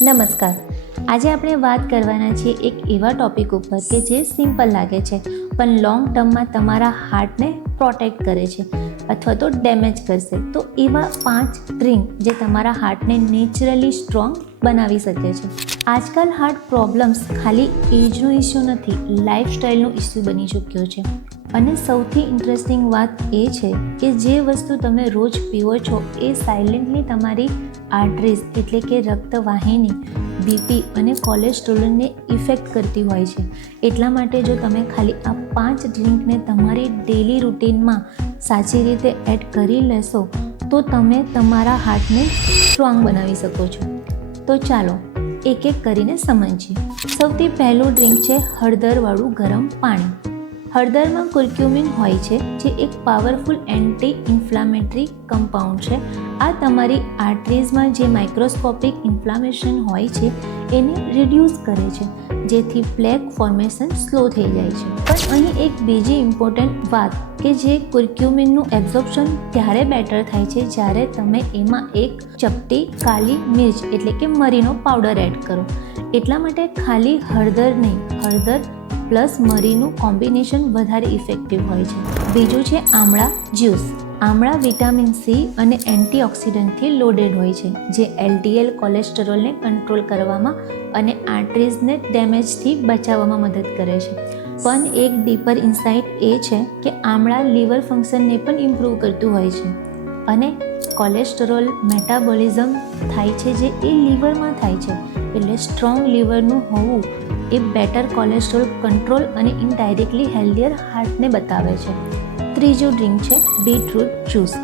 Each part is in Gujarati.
નમસ્કાર. આજે આપણે વાત કરવાના છીએ એક એવા ટૉપિક ઉપર કે જે સિમ્પલ લાગે છે પણ લોંગ ટર્મમાં તમારા હાર્ટને પ્રોટેક્ટ કરે છે અથવા તો ડેમેજ કરશે. તો એવા 5 ડ્રિંક જે તમારા હાર્ટને નેચરલી સ્ટ્રોંગ બનાવી શકે છે. આજકાલ હાર્ટ પ્રોબ્લેમ્સ ખાલી એજનો ઇસ્યુ નથી, લાઇફસ્ટાઈલનો ઇસ્યુ બની ચૂક્યો છે. અને સૌથી ઇન્ટરેસ્ટિંગ વાત એ છે કે જે વસ્તુ તમે રોજ પીવો છો એ સાયલેન્ટલી તમારી આર્ટરીઝ એટલે કે રક્તવાહિની, બીપી અને કોલેસ્ટ્રોલને ઇફેક્ટ કરતી હોય છે. એટલા માટે જો તમે ખાલી આ 5 ડ્રિંકને તમારી ડેલી રૂટીનમાં સાચી રીતે એડ કરી લેશો તો તમે તમારા હાર્ટને સ્ટ્રોંગ બનાવી શકો છો. તો ચાલો એક એક કરીને સમજીએ. સૌથી પહેલું ડ્રિંક છે હળદરવાળું ગરમ પાણી. હળદરમાં કુર્ક્યુમિન હોય છે જે એક પાવરફુલ એન્ટી ઇન્ફ્લામેટરી કમ્પાઉન્ડ છે. આ તમારી આર્ટરીઝમાં જે માઇક્રોસ્કોપિક ઇન્ફ્લામેશન હોય છે એને રિડ્યુસ કરે છે, જેથી પ્લેક ફોર્મેશન સ્લો થઈ જાય છે. પણ અહીં એક બીજી ઇમ્પોર્ટન્ટ વાત કે જે કુર્ક્યુમિનનું એબ્ઝોર્પ્શન ત્યારે બેટર થાય છે જ્યારે તમે એમાં એક ચપટી કાલી મિર્ચ એટલે કે મરીનો પાવડર એડ કરો. એટલા માટે ખાલી હળદર નહીં, હળદર પ્લસ મરીનું કોમ્બિનેશન વધારે ઇફેક્ટિવ હોય છે. બીજું છે આમળા જ્યુસ. આમળા વિટામિન સી અને એન્ટીઓક્સિડન્ટથી લોડેડ હોય છે જે એલડીએલ કોલેસ્ટ્રોલને કંટ્રોલ કરવામાં અને આર્ટરીઝને ડેમેજથી બચાવવામાં મદદ કરે છે. પણ એક ડીપર ઇન્સાઇટ એ છે કે આમળા લીવર ફંક્શનને પણ ઇમ્પ્રૂવ કરતું હોય છે અને કોલેસ્ટ્રોલ મેટાબોલિઝમ થાય છે જે એ લીવરમાં થાય છે. એટલે સ્ટ્રોંગ લીવરનું હોવું એ બેટર કોલેસ્ટ્રોલ કંટ્રોલ અને ઇનડાયરેક્ટલી હેલ્ધીયર હાર્ટને બતાવે છે. ત્રીજું ડ્રિંક છે beetroot juice.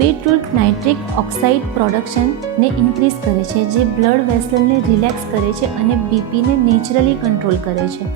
Beetroot nitric oxide પ્રોડક્શનને ઇન્ક્રીઝ કરે છે જે બ્લડ વેસલને રિલેક્સ કરે છે અને બીપીને નેચરલી કંટ્રોલ કરે છે.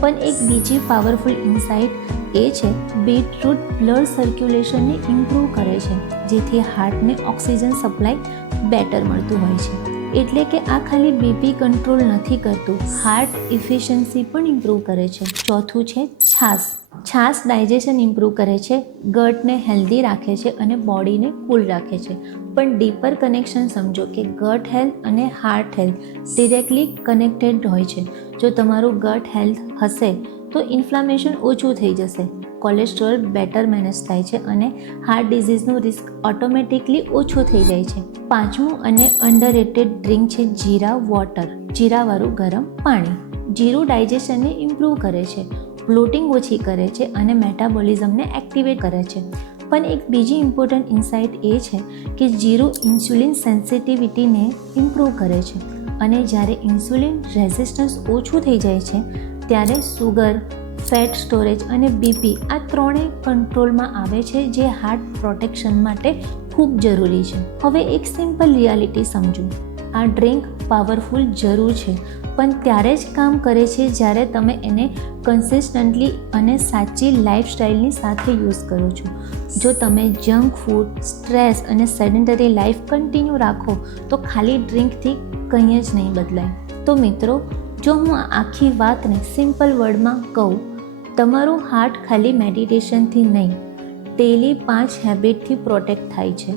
પણ એક બીજી પાવરફુલ ઇન્સાઇટ એ છે બીટરૂટ બ્લડ સર્ક્યુલેશનને ઇમ્પ્રૂવ કરે છે જેથી હાર્ટને ઓક્સિજન સપ્લાય બેટર મળતું હોય છે. એટલે કે આ ખાલી બીપી કંટ્રોલ નથી કરતું, હાર્ટ ઇફિશિયન્સી પણ ઇમ્પ્રૂવ કરે છે. ચોથું છે છાશ. છાશ ડાયજેશન ઇમ્પ્રૂવ કરે છે, ગટને હેલ્ધી રાખે છે અને બોડીને કૂલ રાખે છે. પણ ડીપર કનેક્શન સમજો કે ગટ હેલ્થ અને હાર્ટ હેલ્થ ડિરેક્ટલી કનેક્ટેડ હોય છે. જો તમારું ગટ હેલ્થ હશે તો ઇન્ફ્લામેશન ઓછું થઈ જશે, કોલેસ્ટ્રોલ બેટર મેનેજ થાય છે અને હાર્ટ ડિઝીઝનું રિસ્ક ઓટોમેટિકલી ઓછું થઈ જાય છે. પાંચમું અને અંડરરેટેડ ડ્રિંક છે જીરા વોટર. જીરાવાળું ગરમ પાણી. જીરું ડાયજેશનને ઇમ્પ્રૂવ કરે છે, બ્લોટિંગ ઓછી કરે છે અને મેટાબોલિઝમને એક્ટિવેટ કરે છે. પણ એક બીજી ઇમ્પોર્ટન્ટ ઇન્સાઇટ એ છે કે જીરું ઇન્સ્યુલિન સેન્સિટિવિટીને ઇમ્પ્રૂવ કરે છે અને જ્યારે ઇન્સ્યુલિન રેઝિસ્ટન્સ ઓછું થઈ જાય છે ત્યારે સુગર, ફેટ સ્ટોરેજ અને બીપી આ ત્રણેય કંટ્રોલમાં આવે છે જે હાર્ટ પ્રોટેક્શન માટે ખૂબ જરૂરી છે. હવે એક સિમ્પલ રિયાલિટી સમજો. આ ડ્રિંક પાવરફુલ જરૂર છે પણ ત્યારે જ કામ કરે છે જ્યારે તમે એને કન્સિસ્ટન્ટલી અને સાચી લાઇફસ્ટાઈલની સાથે યુઝ કરો છો. જો તમે જંક ફૂડ, સ્ટ્રેસ અને સેડેન્ટરી લાઈફ કન્ટિન્યુ રાખો તો ખાલી ડ્રિંકથી કંઈ જ નહીં બદલાય. તો મિત્રો, જો હું આ આખી વાતને સિમ્પલ વર્ડમાં કહું, તમારું હાર્ટ ખાલી મેડિટેશનથી નહીં, ડેલી 5 હેબિટથી પ્રોટેક્ટ થાય છે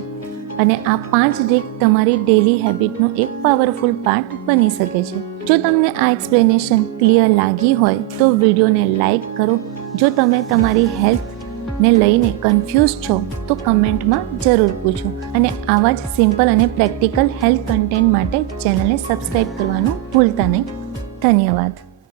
અને આ 5 ડ્રિંક તમારી ડેલી હેબિટનો એક પાવરફુલ પાર્ટ બની શકે છે. જો તમને આ એક્સપ્લેનેશન ક્લિયર લાગી હોય તો વિડીયોને લાઇક કરો. જો તમે તમારી હેલ્થને લઈને કન્ફ્યુઝ છો તો કમેન્ટમાં જરૂર પૂછો અને આવા જ સિમ્પલ અને પ્રેક્ટિકલ હેલ્થ કન્ટેન્ટ માટે ચેનલને સબસ્ક્રાઈબ કરવાનું ભૂલતા નહીં. ધન્યવાદ.